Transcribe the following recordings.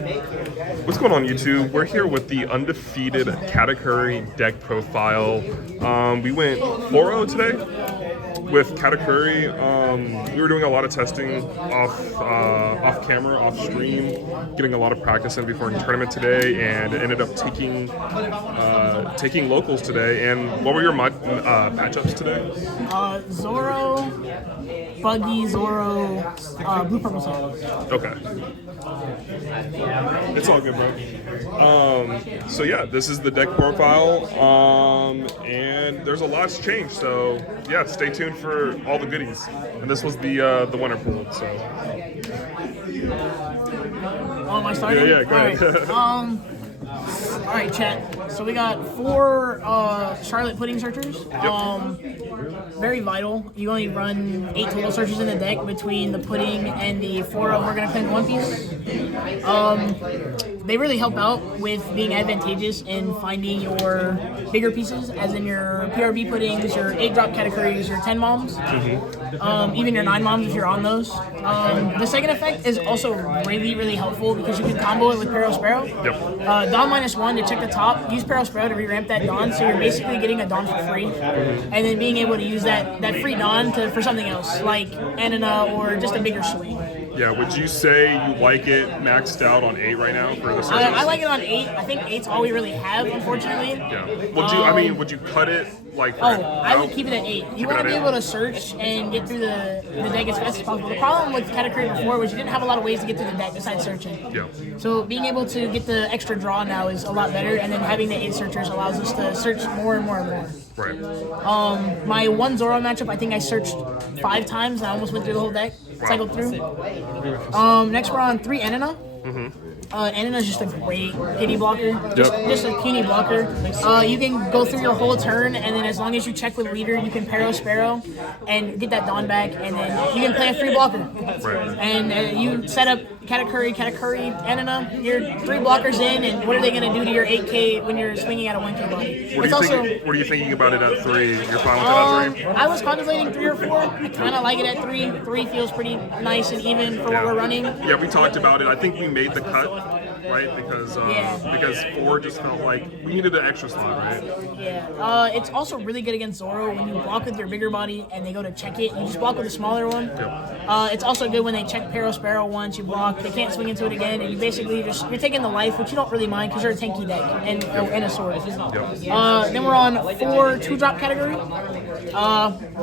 What's going on, YouTube? We're here with the Undefeated Katakuri deck profile. We went 4-0 today with Katakuri. We were doing a lot of testing off camera, off stream, getting a lot of practice in before the tournament today, and ended up taking locals today. And what were your matchups today? Zoro, Buggy, Zoro, Blue Purple Sun. Okay. It's all good, bro. So yeah, this is the deck profile, and there's a lot's changed. So yeah, stay tuned for all the goodies. And this was the winner pool. So. Oh, am I starting? Yeah, go ahead. All right, chat. So we got 4 Charlotte Pudding Searchers. Very vital. You only run 8 total searches in the deck between the Pudding and the 4 of We're Gonna Claim One Piece. They really help out with being advantageous in finding your bigger pieces, as in your PRB Puddings, your 8-drop Katakuris, your 10 moms, even your 9 moms if you're on those. The second effect is also really helpful because you can combo it with Pero Sparrow. Yep. Dawn -1 to check the top, use Pero Sparrow to re-ramp that Dawn, so you're basically getting a Dawn for free. And then being able to use that free Dawn for something else, like Anana or just a bigger swing. Yeah, would you say you like it maxed out on 8 right now for the searches? I like it on 8. I think 8's all we really have, unfortunately. Yeah. Would you cut it like? I would keep it at 8. You want to be able to search and get through the deck as fast as possible. The problem with Katakuri before was you didn't have a lot of ways to get through the deck besides searching. Yeah. So being able to get the extra draw now is a lot better, and then having the 8 searchers allows us to search more and more and more. Right. My 1 Zoro matchup, I think I searched 5 times and I almost went through the whole deck. Cycled through. Next we're on 3 Anana. Anana is just a great pity blocker. Just a puny blocker. You can go through your whole turn, and then as long as you check with leader, you can Pero Sparrow and get that Dawn back, and then you can play a free blocker. Right. And you set up Katakuri, Anana, you're 3 blockers in, and what are they going to do to your 8K when you're swinging at a 1K body? What are you thinking about it at 3? You're fine with it at 3? I was contemplating 3 or 4. I kind of like it at 3. 3 feels pretty nice and even for what we're running. Yeah, we talked about it. I think we made the cut, right? Because 4 just felt like we needed an extra slot, right? Yeah. It's also really good against Zoro when you block with your bigger body and they go to check it. You just block with the smaller one. Yep. It's also good when they check Pero Sparrow once, you block, they can't swing into it again, and you basically you're taking the life, which you don't really mind because you're a tanky deck and a sword. Yep. Then we're on 4 2-drop Category.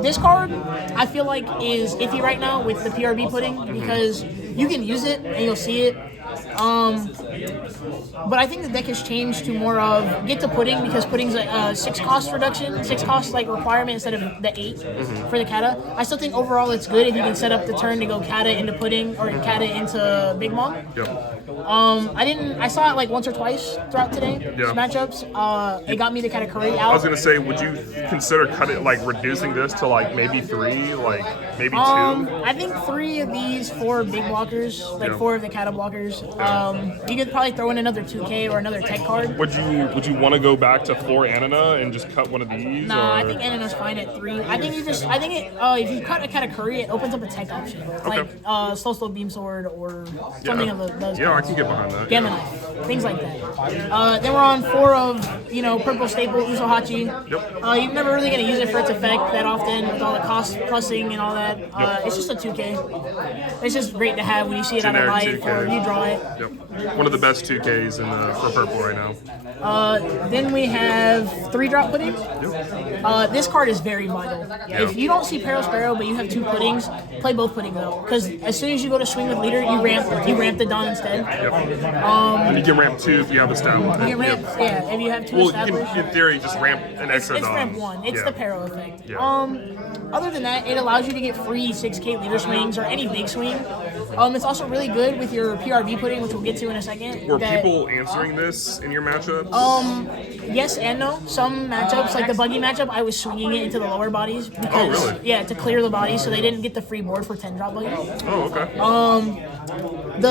This card I feel like is iffy right now with the PRB Pudding because you can use it and you'll see it. But I think the deck has changed to more of get to Pudding because Pudding's a 6 cost reduction, 6 cost like requirement instead of the 8 for the Kata. I still think overall it's good if you can set up the turn to go Kata into Pudding or Kata into Big Mom. Yep. I saw it like once or twice throughout today's matchups. It got me the Katakuri out. I was gonna say, would you consider reducing this to like maybe 3, like maybe 2? I think 3 of these 4 big blockers, 4 of the Kata blockers. You could probably throw in another 2K or another tech card. Would you want to go back to 4 Anana and just cut one of these? Nah, I think Anana's fine at 3. If you cut a Katakuri, it opens up a tech option, like slow beam sword or something of those. Yeah, I can get behind that. Gamma Knife, things like that. Then we're on 4 of purple staple Usohachi. Yep. You're never really gonna use it for its effect that often with all the cost plussing and all that. It's just a 2K. It's just great to have when you see it Generic on a life 2K. or you draw it. Yep. One of the best 2Ks for purple right now. Then we have 3-drop Pudding. Yep. This card is very vital. If you don't see Pero Sparrow but you have 2 Puddings, play both Pudding though, because as soon as you go to swing with leader, you ramp the Dawn instead. Yep. And you can ramp 2 if you have established. You can ramp, if you have 2 established. You can, in theory, just ramp an extra It's Dawn. ramp 1. It's the Pero effect. Yeah. Other than that, it allows you to get free 6K leader swings or any big swing. It's also really good with your PRB Pudding, which we'll get to in a second. Were people answering this in your matchups? Yes and no. Some matchups, like the Buggy matchup, I was swinging it into the lower bodies. Because, oh, really? Yeah, to clear the bodies so they didn't get the free board for 10-drop Buggy. Oh, okay.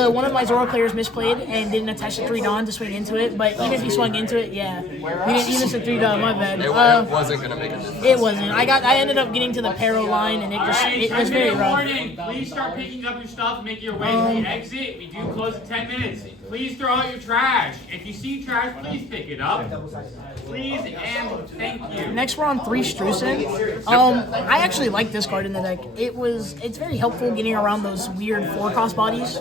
One of my Zoro players misplayed and didn't attach the 3 Dawn to swing into it, but even if he swung into it, yeah. He didn't use the 3 Dawn, my bad. It wasn't going to make a difference. It wasn't. I ended up getting to the Pero line and it was very rough. Please start picking up your stuff, make your way to the exit. We do close in 10 minutes. Please throw out your trash. If you see trash, please pick it up. Please and thank you. Next, we're on 3 Streusen. I actually like this card in the deck. It's very helpful getting around those weird 4-cost bodies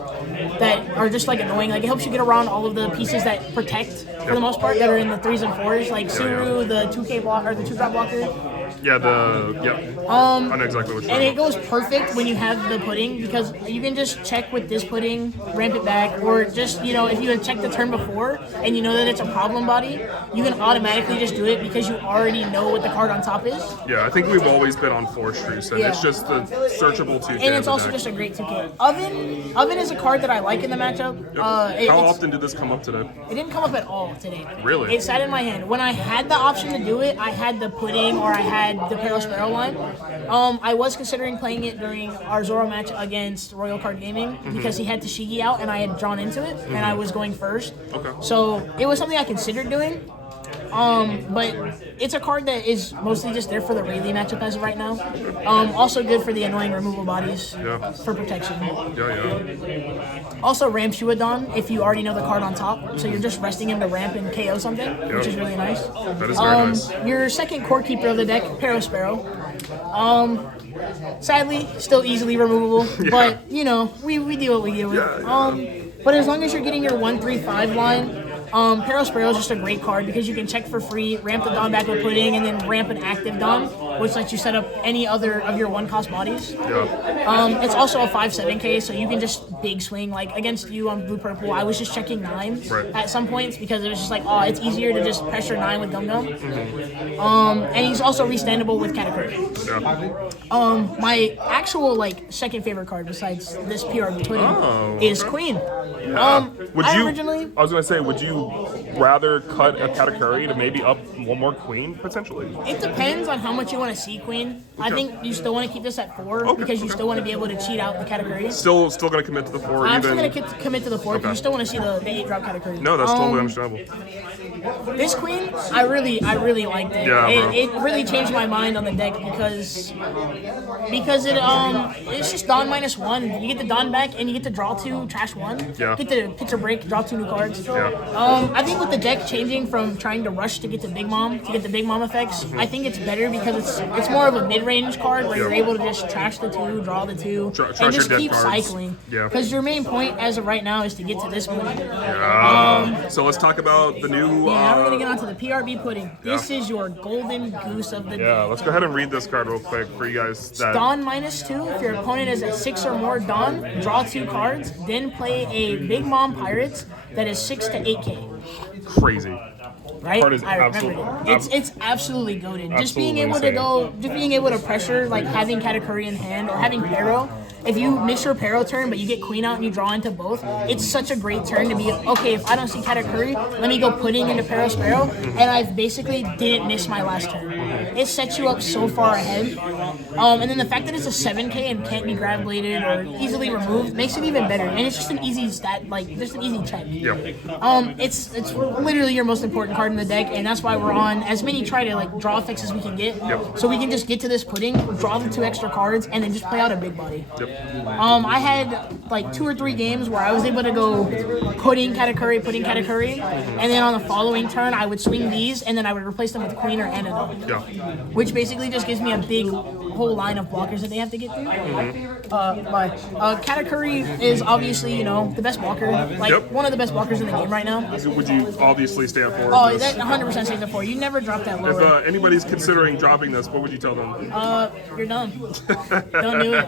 that are just like annoying. Like it helps you get around all of the pieces that protect for the most part that are in the 3s and 4s, like Suru, the 2K block or the 2-drop blocker. Yeah, I know exactly what you're And it talking goes perfect when you have the pudding because you can just check with this pudding, ramp it back, or just, if you had checked the turn before and you know that it's a problem body, you can automatically just do it because you already know what the card on top is. Yeah, I think we've always been on 4 Streusen. Yeah. It's just the searchable 2K. And it's also just a great 2K. Oven is a card that I like in the matchup. How often did this come up today? It didn't come up at all today. Really? It sat in my hand. When I had the option to do it, I had the pudding or I had the Peril Sparrow line. I was considering playing it during our Zoro match against Royal Card Gaming because he had Tashigi out and I had drawn into it and I was going first. Okay. So it was something I considered doing. But it's a card that is mostly just there for the Rayleigh matchup as of right now. Also good for the annoying removal bodies for protection. Yeah. Also ramps Shuadon if you already know the card on top, so you're just resting him to ramp and KO something, which is really nice. That is very nice. Your second core keeper of the deck, Peril Sparrow. Sadly, still easily removable, but we deal what we deal with. But as long as you're getting your 1/3/5 line, Peril Sparrow is just a great card because you can check for free, ramp the Don back with pudding, and then ramp an active Don, which lets you set up any other of your 1-cost bodies. Yeah. It's also a 5/7K, so you can just big swing. Like against you on blue purple, I was just checking 9 at some points because it was just like, it's easier to just pressure 9 with Gum Gum. And he's also restandable with Katakuri. Yeah. My actual second favorite card besides this PRB pudding is Queen. I was gonna say, would you rather cut a Katakuri to maybe up one more Queen potentially? It depends on how much you want to see Queen. I think you still want to keep this at 4 because you still want to be able to cheat out the Katakuri. Still gonna commit to the 4. I'm still gonna commit to the 4 because you still want to see the 8-drop Katakuri. No, that's totally understandable. This Queen, I really liked it. Yeah, it really changed my mind on the deck because it's just Don -1. You get the Don back and you get to draw 2, trash 1. Yeah. Get to picture break, draw 2 new cards. Yeah. I think with the deck changing from trying to rush to get to Big Mom to get the Big Mom effects, I think it's better because it's more of a mid-range card where you're able to just trash the 2, draw the 2, and just keep cycling. Yeah. Because your main point as of right now is to get to this point. So let's talk about the new. Now we're gonna get onto the PRB pudding. This is your golden goose of the day. Let's go ahead and read this card real quick for you guys. Don -2. If your opponent is at 6 or more Don, draw 2 cards, then play a Big Mom Pirates that is 6 to 8K. Crazy. Right? Card is I remember it. It's absolutely goated. Just being able to pressure, like having Katakuri in hand or having Pero. If you miss your Pero turn, but you get Queen out and you draw into both, it's such a great turn to be, okay, if I don't see Katakuri, let me go pudding into Pero Sparrow, and I've basically didn't miss my last turn. It sets you up so far ahead. And then the fact that it's a 7K and can't be grab bladed or easily removed makes it even better. And it's just an easy stat, just an easy check. It's literally your most important card in the deck, and that's why we're on as many draw effects as we can get. So we can just get to this pudding, draw the 2 extra cards, and then just play out a big body. I had 2 or 3 games where I was able to go pudding Katakuri, and then on the following turn I would swing these, and then I would replace them with Queen or Anna, which basically just gives me a big whole line of blockers that they have to get through. Katakuri is obviously the best blocker, one of the best blockers in the game right now. Would you obviously stay at 4? Oh, that 100% stays at 4. You never drop that lower. If anybody's considering dropping this, what would you tell them? You're dumb. Don't do it.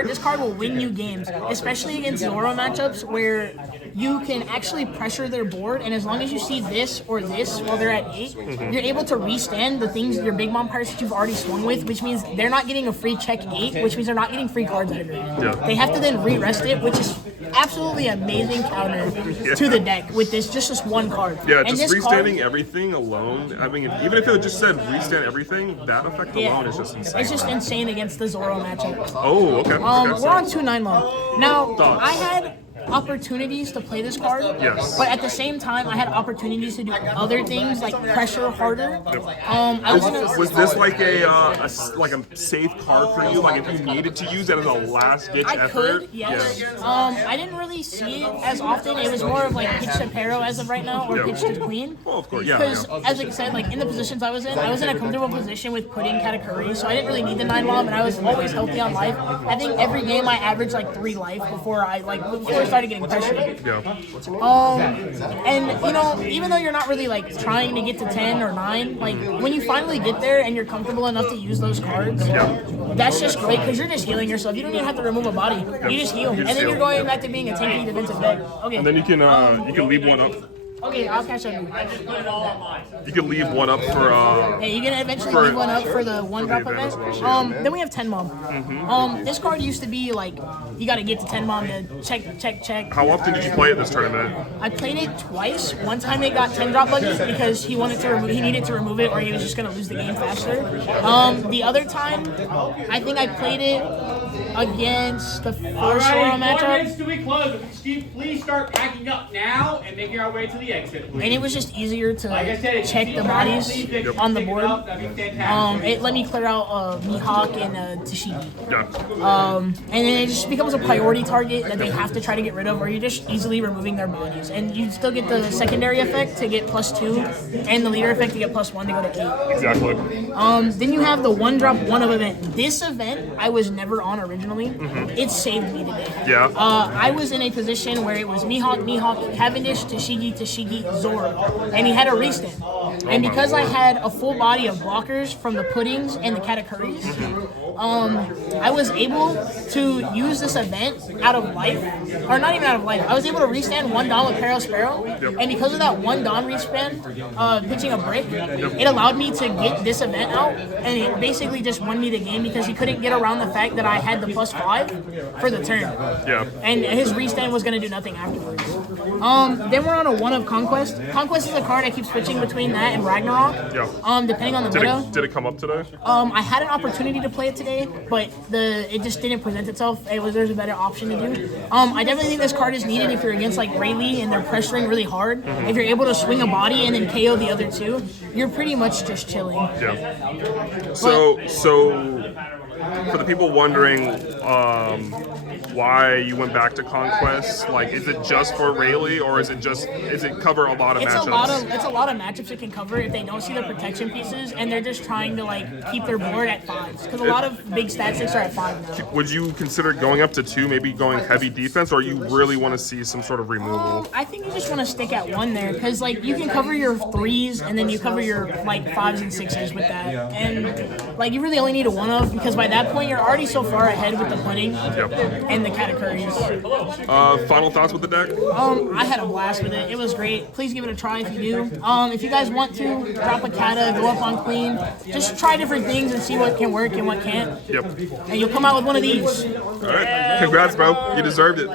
This card will win you games, especially against Zoro matchups where you can actually pressure their board, and as long as you see this or this while they're at 8, you're able to restand the things, your Big Mom Pirates that you've already swung with, which means they're not getting a free check 8, which means they're not getting free cards out of your hand. They have to then re-rest it, which is absolutely amazing counter to the deck with just this one card. Yeah, and just restanding everything alone. I mean, even if it just said restand everything, that effect alone is just insane. It's just insane against the Zoro matchup. Oh, okay. We're on 2-9 long. Now, opportunities to play this card. Yes. But at the same time, I had opportunities to do other things like pressure harder. I was gonna. Was this like a safe card for you? Like if you needed to use it as a last ditch I effort? could, yes. Yeah. I didn't really see it as often. It was more of like pitch to Pero as of right now, or Yeah. pitch to Queen. Well, of course, yeah. Because, as I said, like in the positions I was in a comfortable position with putting Katakuri, so I didn't really need the 9 bomb, and I was always healthy on life. I think every game I averaged like 3 life before I started getting pressured. Yeah. And you know, even though you're not really like trying to get to 10 or 9, like when you finally get there and you're comfortable enough to use those cards, that's just great because you're just healing yourself. You don't even have to remove a body. You just heal, and then you're going back to being a tanky defensive deck. Okay. And then you can leave one up. Okay, I'll catch up. You can leave one up for Yeah, you can eventually leave one up for the 1-drop the event. event as well, Then we have 10 mom. This card used to be like you got to get to 10 mom to check. How often did you play it this tournament? I played it twice. One time it got 10 drop lucky because he needed to remove it or he was just gonna lose the game faster. The other time, I think I played it against the first World 4 matchup. minutes to be closed. Steve, please start packing up now and making our way to the exit, please. And it was just easier to Like I said, if you check see the tracks, bodies please on the pick it board. up. That'd be fantastic. It let me clear out Mihawk and Tashigi. Yeah. And then it just becomes a priority target that they have to try to get rid of, or you're just easily removing their bodies. And you still get the secondary effect to get +2, and the leader effect to get +1 to go to 8. Exactly. Then you have the 1-drop 1-of event. This event I was never on originally. It saved me today. Yeah. I was in a position where it was Mihawk, Cavendish, Tashigi, Zora, and he had a restand. And because I had a full body of blockers from the puddings and the Katakuris, I was able to use this event out of life, or not even out of life. I was able to restand 1 Don with Pero Sparrow, and because of that 1 Don respan, pitching a brick, it allowed me to get this event out, and it basically just won me the game because he couldn't get around the fact that I had the +5 for the turn. Yeah. And his restand was going to do nothing afterwards. Then we're on a 1 of Conquest. Conquest is a card I keep switching between that and Ragnarok. Yeah. Depending on the meta. Did it come up today? I had an opportunity to play it today, but it just didn't present itself. There's a better option to do. I definitely think this card is needed if you're against like Rayleigh and they're pressuring really hard. If you're able to swing a body and then KO the other 2, you're pretty much just chilling. Yeah. So for the people wondering why you went back to Conquest, like is it just for Rayleigh or is it cover a lot of matchups? It's a lot of matchups it can cover if they don't see the protection pieces and they're just trying to like keep their board at 5s because a lot of big stat 6 are at 5 now. Would you consider going up to 2, maybe going heavy defense, or you really want to see some sort of removal? I think you just want to stick at 1 there because like you can cover your 3s and then you cover your like 5s and 6s with that, and like you really only need a 1 of because by that point you're already so far ahead with the pudding and the Katakuris. Final thoughts with the deck? I had a blast with it. It was great. Please give it a try if you do. If you guys want to drop a kata, go up on Queen, just try different things and see what can work and what can't. Yep. And you'll come out with one of these. All right. Congrats, bro. You deserved it.